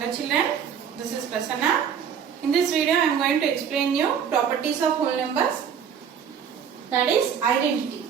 Hello children, this is Prasanna. In this video I am going to explain you properties of whole numbers, that is identity.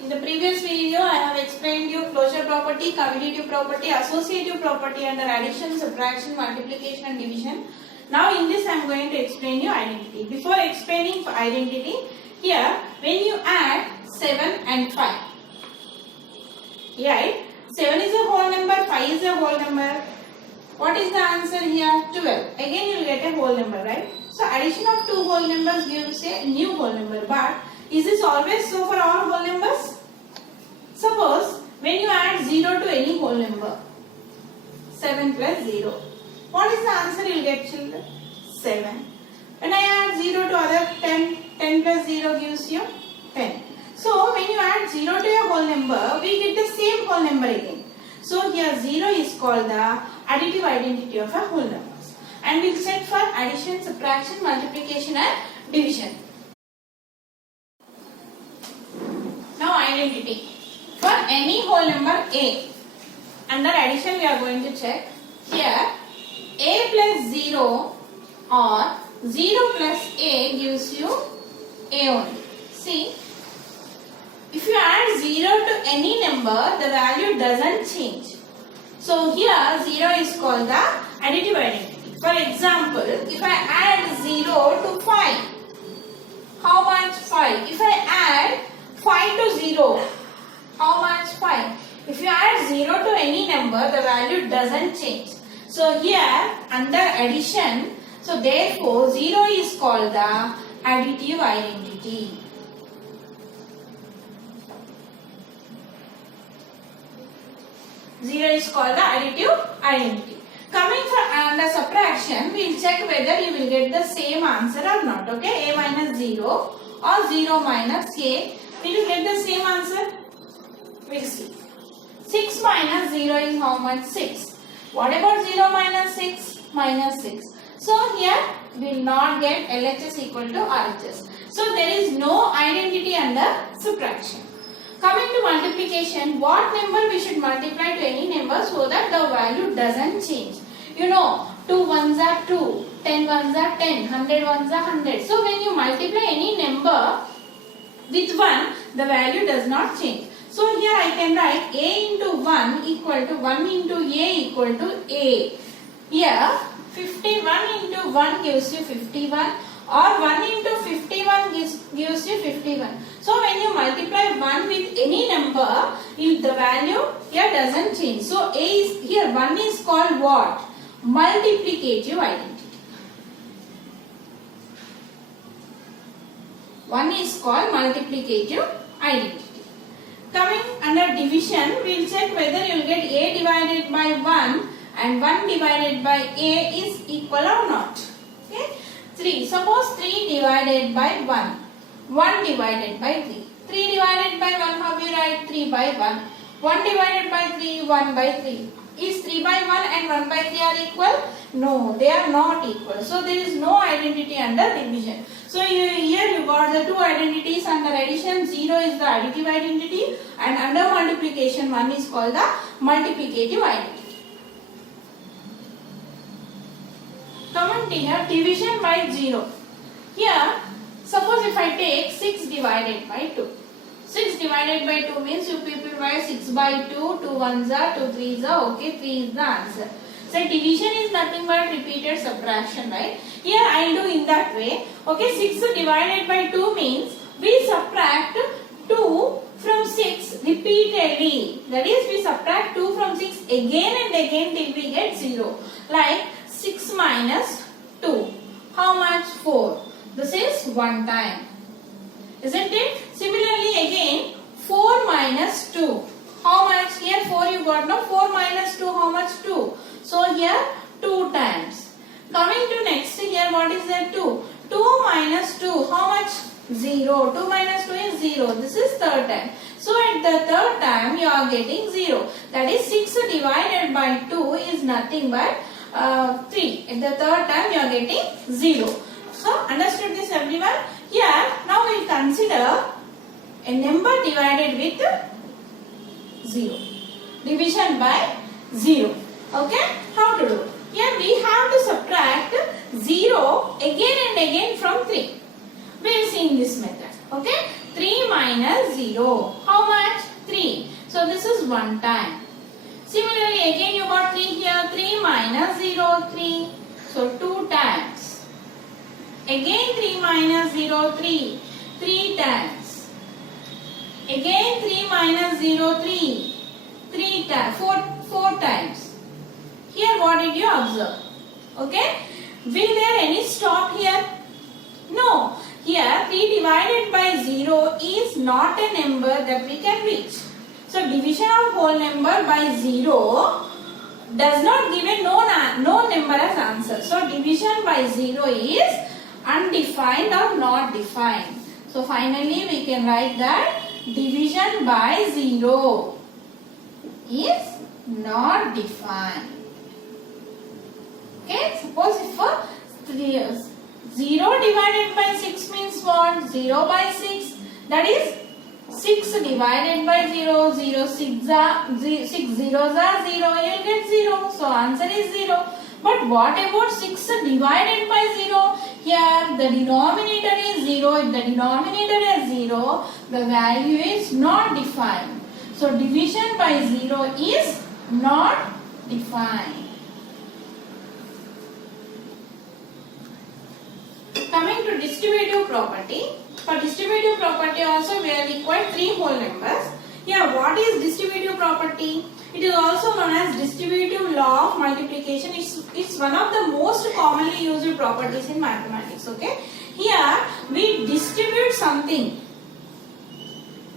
In the previous video I have explained you closure property, commutative property, associative property under addition, subtraction, multiplication and division. Now in this I am going to explain you identity. Before explaining identity, here when you add 7 and 5, right? 7 is a whole number, 5 is a whole number. What is the answer here? 12. Again you will get a whole number, right? So addition of two whole numbers gives a new whole number. But is this always so for all whole numbers? Suppose when you add 0 to any whole number, 7 plus 0. What is the answer you will get, children? 7. When I add 0 to other 10, 10 plus 0 gives you 10. So when you add 0 to a whole number, we get the same whole number again. So here 0 is called the additive identity of a whole numbers. And we will check for addition, subtraction, multiplication and division. Now identity. For any whole number A, under addition we are going to check. Here A plus 0 or 0 plus A gives you A only. See, if you add 0 to any number, the value doesn't change. So here 0 is called the additive identity. For example, if I add 0 to 5, how much 5? If I add 5 to 0, how much 5? If you add 0 to any number, the value doesn't change. So here under addition, so therefore 0 is called the additive identity. Zero is called the additive identity. Coming for under subtraction, we will check whether you will get the same answer or not. Okay, A minus 0 or 0 minus A. Will you get the same answer? We will see. 6 minus 0 is how much? 6. What about 0 minus 6? Minus 6. So here we will not get LHS equal to RHS. So there is no identity under subtraction. Coming to multiplication, what number we should multiply to any number so that the value doesn't change? You know, 2 ones are 2, 10 ones are 10, 100 ones are 100. So when you multiply any number with 1, the value does not change. So here I can write A into 1 equal to 1 into A equal to A. Here 51 into 1 gives you 51. Or 1 into 51 gives you 51. So when you multiply 1 with any number, if the value here doesn't change. So A is here 1 is called what? Multiplicative identity. 1 is called multiplicative identity. Coming under division, we will check whether you will get A divided by 1 and 1 divided by A is equal or not. Okay. 3. Suppose 3 divided by 1. 1 divided by 3. 3 divided by 1, how do you write? 3 by 1. 1 divided by 3, 1 by 3. Is 3 by 1 and 1 by 3 are equal? No, they are not equal. So there is no identity under division. So here you got the two identities. Under addition, 0 is the additive identity and under multiplication, 1 is called the multiplicative identity. Comment here, division by 0. Here, suppose if I take 6 divided by 2. 6 divided by 2 means you people write 6 by 2, 2 ones are, 2 threes are, okay, 3 is the answer. So division is nothing but repeated subtraction, right? Here I will do in that way. Okay, 6 divided by 2 means we subtract 2 from 6 repeatedly. That is, we subtract 2 from 6 again and again till we get 0. Like 6 minus 2. How much? 4. This is one time. Isn't it? Similarly again 4 minus 2. How much? Here 4 you got, no? 4 minus 2, how much? 2. So here 2 times. Coming to next, here what is that? 2. 2 minus 2, how much? 0. 2 minus 2 is 0. This is third time. So at the third time you are getting 0. That is 6 divided by 2 is nothing but 3. At the third time you are getting 0. So understood this everyone? Here now we will consider a number divided with 0. Division by 0. Okay? How to do? Here we have to subtract 0 again and again from 3. We will see in this method. Okay? 3 minus 0. How much? 3. So this is one time. Similarly, again you got 3 here. 3 minus 0, 3. So 2 times. Again 3 minus 0, 3. 3 times. Again 3 minus 0, 3. 3 times. 4 times. Here what did you observe? Okay? Will there any stop here? No. Here 3 divided by 0 is not a number that we can reach. So division of whole number by 0 does not give a no number as answer. So division by 0 is undefined or not defined. So finally we can write that division by 0 is not defined. Okay, suppose if 0 divided by 6 means what? 0 by 6, that is 6 divided by 0, 0 6 zeros are 0, you will get 0. So answer is 0. But what about 6 divided by 0? Here the denominator is 0. If the denominator is 0, the value is not defined. So division by 0 is not defined. Coming to distributive property. For distributive property also we are required 3 whole numbers. Here what is distributive property? It is also known as distributive law of multiplication. It's one of the most commonly used properties in mathematics. Okay. Here we distribute something.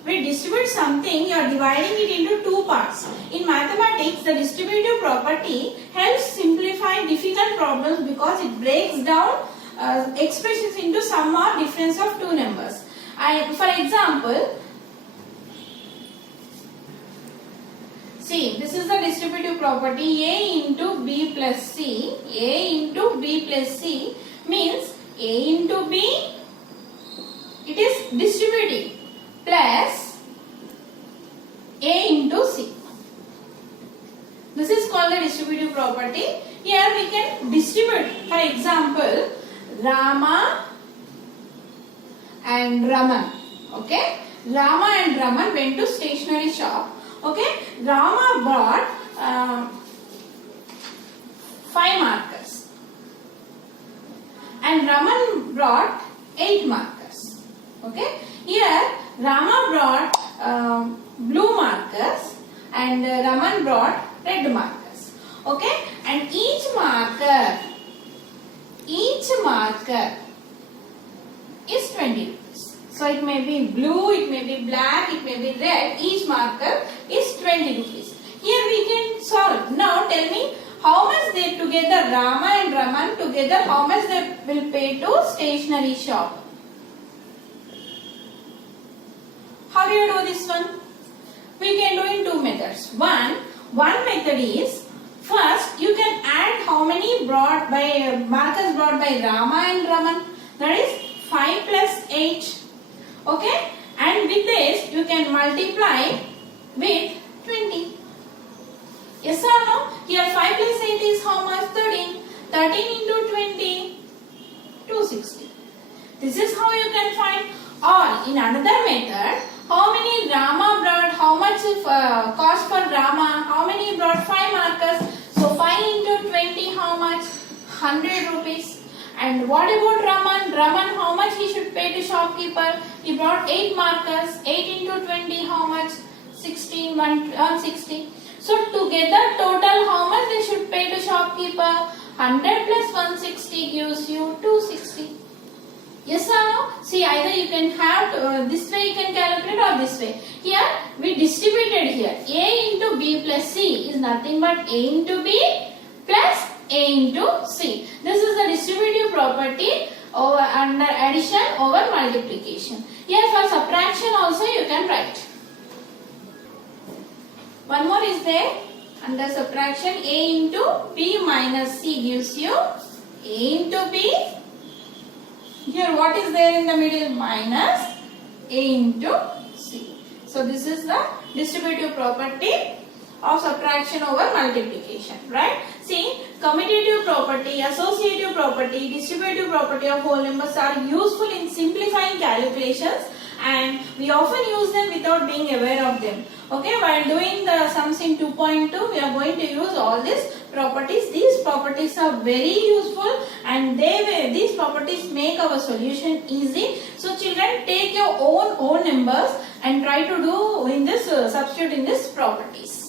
You are dividing it into 2 parts. In mathematics, the distributive property helps simplify difficult problems because it breaks down expressions into sum or difference of 2 numbers. For example, see, this is the distributive property A into B plus C. A into B plus C means A into B, it is distributive, plus A into C. This is called the distributive property. Here we can distribute. For example, Rama and Raman. Okay, Rama and Raman went to stationery shop. Okay, Rama brought 5 markers and Raman brought 8 markers. Okay, here Rama brought blue markers and Raman brought red markers. Okay, and each marker is 20 rupees. So it may be blue, it may be black, it may be red. Each marker is 20 rupees. Here we can solve. Now tell me how much they together, Rama and Raman together, how much they will pay to stationery shop. How do you do this one? We can do in 2 methods. One method is, first you can add how many markers brought by Rama and Raman. That is 5 plus 8. Okay, and with this you can multiply with 20. Yes or no? Here 5 plus 8 is how much? 13. 13 into 20, 260. This is how you can find. Or in another method, how many Rama brought, how much cost for Rama, how many brought 5 markers. So 5 into 20, how much? 100 rupees. And what about Raman? Raman, how much he should pay to shopkeeper? He brought 8 markers. 8 into 20, how much? 16, 160. So together total how much they should pay to shopkeeper? 100 plus 160 gives you 260. Yes or no? See, either you can have this way you can calculate or this way. Here we distributed here. A into B plus C is nothing but A into B plus A into C. This is the distributive property over under addition over multiplication. Here for subtraction also you can write. One more is there. Under subtraction, A into B minus C gives you A into B. Here what is there in the middle? Minus A into C. So this is the distributive property of subtraction over multiplication, right? See, commutative property, associative property, distributive property of whole numbers are useful in simplifying calculations, and we often use them without being aware of them. Okay, while doing the sums in 2.2, we are going to use all these properties. These properties are very useful, and these properties make our solution easy. So children, take your own numbers and try to do in this substitute in this properties.